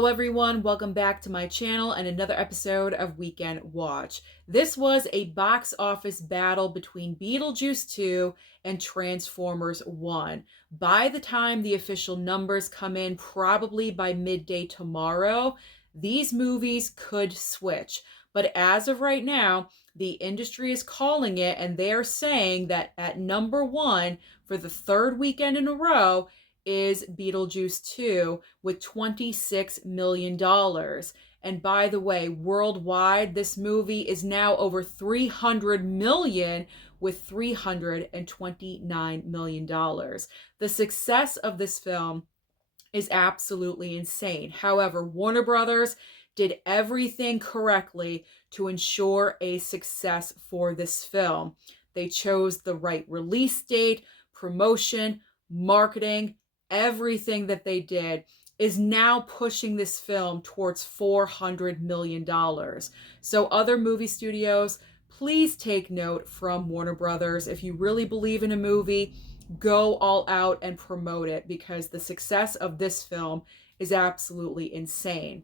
Hello everyone, welcome back to my channel and another episode of Weekend Watch. This was a box office battle between Beetlejuice 2 and Transformers 1. By the time the official numbers come in, probably by midday tomorrow, these movies could switch. But as of right now, the industry is calling it and they're saying that at number one for the third weekend in a row is Beetlejuice 2 with $26 million. And by the way, worldwide, this movie is now over 300 million with $329 million. The success of this film is absolutely insane. However, Warner Brothers did everything correctly to ensure a success for this film. They chose the right release date, promotion, marketing, everything that they did is now pushing this film towards $400 million. So other movie studios, please take note from Warner Brothers. If you really believe in a movie, go all out and promote it because the success of this film is absolutely insane.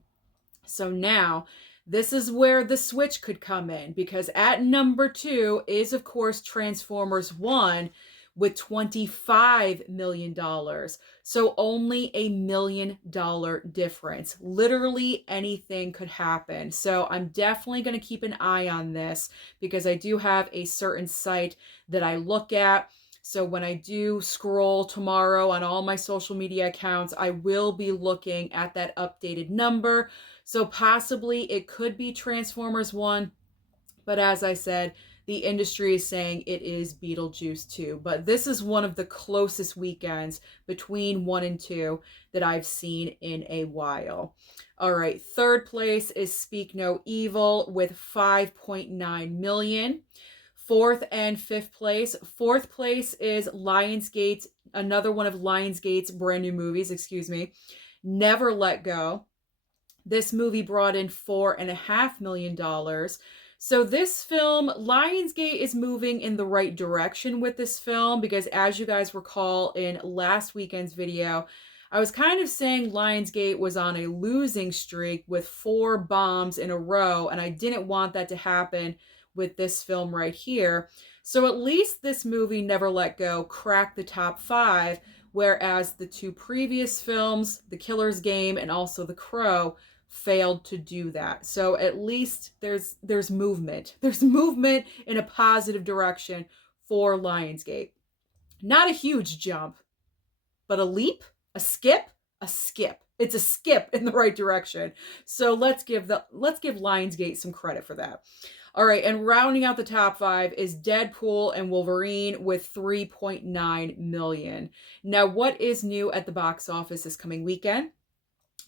So now, this is where the switch could come in because at number two is, of course, Transformers 1 with $25 million. So only $1 million difference. Literally anything could happen. So I'm definitely going to keep an eye on this because I do have a certain site that I look at. So when I do scroll tomorrow on all my social media accounts, I will be looking at that updated number. So possibly it could be Transformers 1, but as I said, the industry is saying it is Beetlejuice 2. But this is one of the closest weekends between 1 and 2 that I've seen in a while. All right, third place is Speak No Evil with 5.9 million. Fourth and fifth place. Fourth place is Lionsgate, another one of Lionsgate's brand new movies, Never Let Go. This movie brought in $4.5 million. So this film, Lionsgate is moving in the right direction with this film because as you guys recall in last weekend's video, I was kind of saying Lionsgate was on a losing streak with 4 bombs in a row, and I didn't want that to happen with this film right here. So at least this movie, Never Let Go, cracked the top 5, whereas the 2 previous films, The Killer's Game and also The Crow, failed to do that. So at least there's movement. There's movement in a positive direction for Lionsgate. Not a huge jump, but a leap, a skip, a skip. It's a skip in the right direction. So let's give Lionsgate some credit for that. All right, and rounding out the top 5 is Deadpool and Wolverine with 3.9 million. Now, what is new at the box office this coming weekend?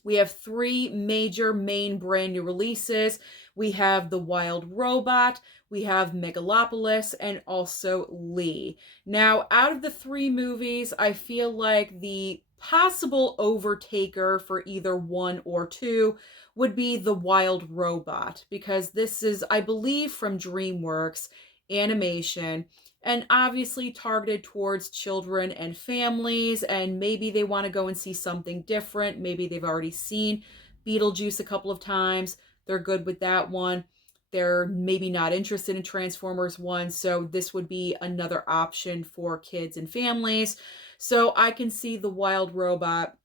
We have 3 major main brand new releases. We have The Wild Robot, we have Megalopolis, and also Lee. Now, out of the 3 movies, I feel like the possible overtaker for either 1 or 2 would be The Wild Robot, because this is, I believe, from DreamWorks Animation, and obviously targeted towards children and families, and maybe they want to go and see something different. Maybe they've already seen Beetlejuice a couple of times. They're good with that one. They're maybe not interested in Transformers 1, so this would be another option for kids and families. So I can see The Wild Robot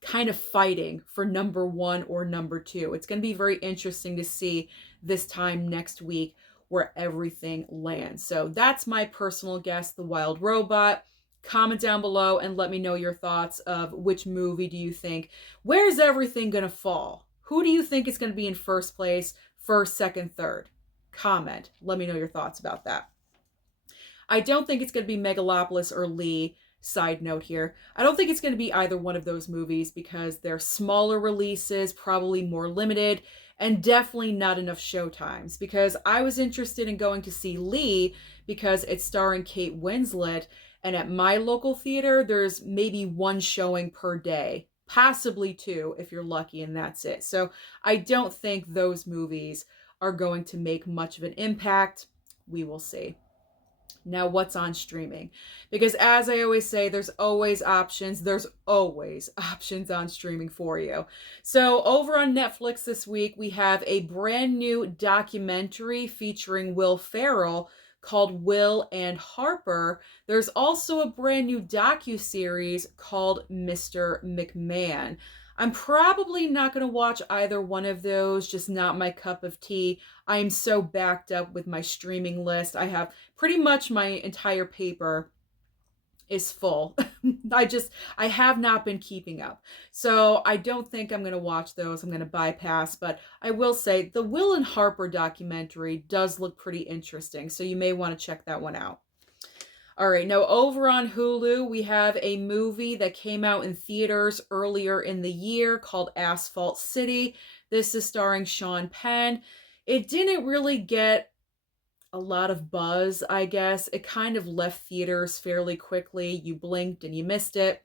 kind of fighting for number 1 or number 2. It's going to be very interesting to see this time next week where everything lands. So that's my personal guess, The Wild Robot. Comment down below and let me know your thoughts of which movie do you think, where's everything gonna fall? Who do you think is gonna be in first place, first, second, third? Comment. Let me know your thoughts about that. I don't think it's gonna be Megalopolis or Lee. Side note here, I don't think it's going to be either one of those movies because they're smaller releases, probably more limited, and definitely not enough showtimes. Because I was interested in going to see Lee because it's starring Kate Winslet, and at my local theater, there's maybe 1 showing per day, possibly 2 if you're lucky, and that's it. So I don't think those movies are going to make much of an impact. We will see. Now, what's on streaming? Because as I always say, there's always options. There's always options on streaming for you. So, over on Netflix this week, we have a brand new documentary featuring Will Ferrell called Will and Harper. There's also a brand new docu-series called Mr. McMahon. I'm probably not going to watch either one of those, just not my cup of tea. I'm so backed up with my streaming list. I have pretty much my entire paper is full. I have not been keeping up. So I don't think I'm going to watch those. I'm going to bypass, but I will say the Will and Harper documentary does look pretty interesting. So you may want to check that one out. All right, now over on Hulu, we have a movie that came out in theaters earlier in the year called Asphalt City. This is starring Sean Penn. It didn't really get a lot of buzz, I guess. It kind of left theaters fairly quickly. You blinked and you missed it.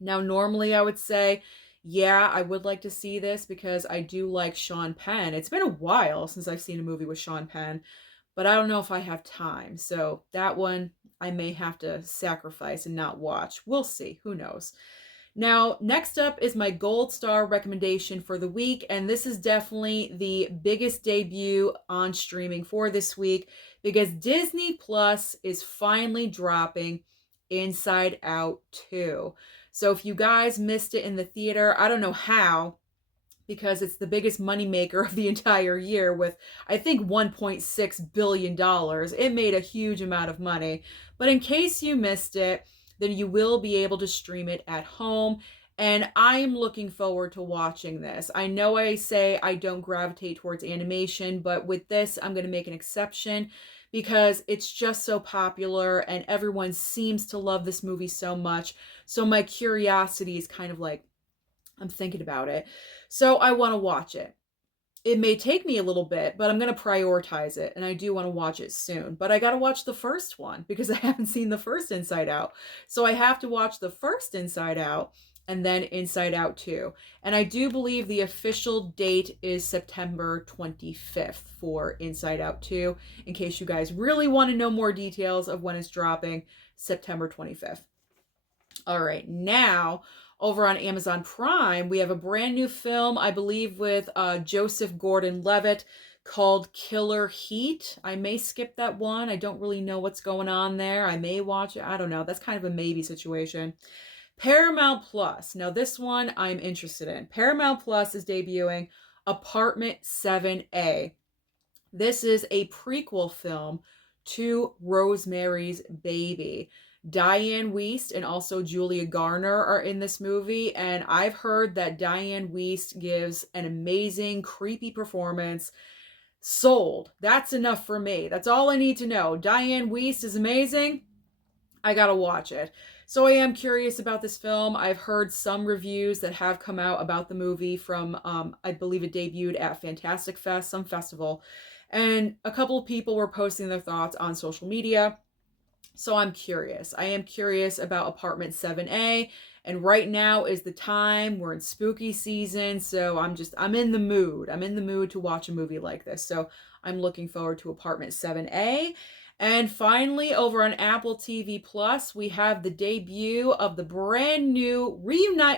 Now, normally I would say, yeah, I would like to see this because I do like Sean Penn. It's been a while since I've seen a movie with Sean Penn, but I don't know if I have time. So that one I may have to sacrifice and not watch. We'll see. Who knows? Now, next up is my gold star recommendation for the week, and this is definitely the biggest debut on streaming for this week because Disney Plus is finally dropping Inside Out 2. So if you guys missed it in the theater, I don't know how, because it's the biggest moneymaker of the entire year with, I think, $1.6 billion. It made a huge amount of money. But in case you missed it, then you will be able to stream it at home. And I'm looking forward to watching this. I know I say I don't gravitate towards animation, but with this, I'm going to make an exception because it's just so popular and everyone seems to love this movie so much. So my curiosity is kind of like, I'm thinking about it. So I want to watch it. It may take me a little bit, but I'm going to prioritize it. And I do want to watch it soon. But I got to watch the first one because I haven't seen the first Inside Out. So I have to watch the first Inside Out and then Inside Out 2. And I do believe the official date is September 25th for Inside Out 2. In case you guys really want to know more details of when it's dropping, September 25th. All right, now over on Amazon Prime, we have a brand new film, I believe, with Joseph Gordon-Levitt called Killer Heat. I may skip that one. I don't really know what's going on there. I may watch it. I don't know. That's kind of a maybe situation. Paramount Plus. Now, this one I'm interested in. Paramount Plus is debuting Apartment 7A. This is a prequel film to Rosemary's Baby. Diane Wiest and also Julia Garner are in this movie, and I've heard that Diane Wiest gives an amazing, creepy performance. Sold. That's enough for me. That's all I need to know. Diane Wiest is amazing. I gotta watch it. So I am curious about this film. I've heard some reviews that have come out about the movie from, I believe it debuted at Fantastic Fest, some festival, and a couple of people were posting their thoughts on social media. So I'm curious. I am curious about Apartment 7A. And right now is the time. We're in spooky season. So I'm in the mood. I'm in the mood to watch a movie like this. So I'm looking forward to Apartment 7A. And finally, over on Apple TV Plus, we have the debut of the brand new reunion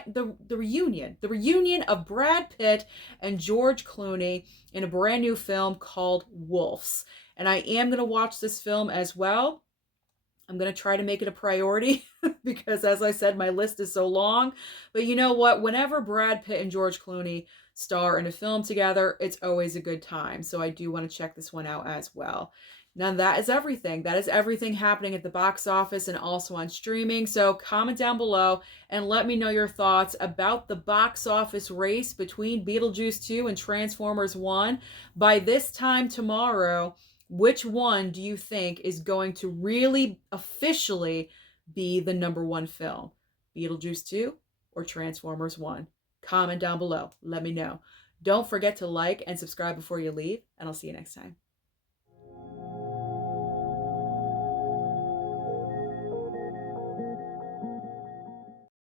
of Brad Pitt and George Clooney in a brand new film called Wolves. And I am going to watch this film as well. I'm going to try to make it a priority because, as I said, my list is so long. But you know what? Whenever Brad Pitt and George Clooney star in a film together, it's always a good time. So I do want to check this one out as well. Now, that is everything. That is everything happening at the box office and also on streaming. So comment down below and let me know your thoughts about the box office race between Beetlejuice 2 and Transformers 1. By this time tomorrow, which one do you think is going to really officially be the #1 film? Beetlejuice 2 or Transformers 1? Comment down below. Let me know. Don't forget to like and subscribe before you leave, and I'll see you next time.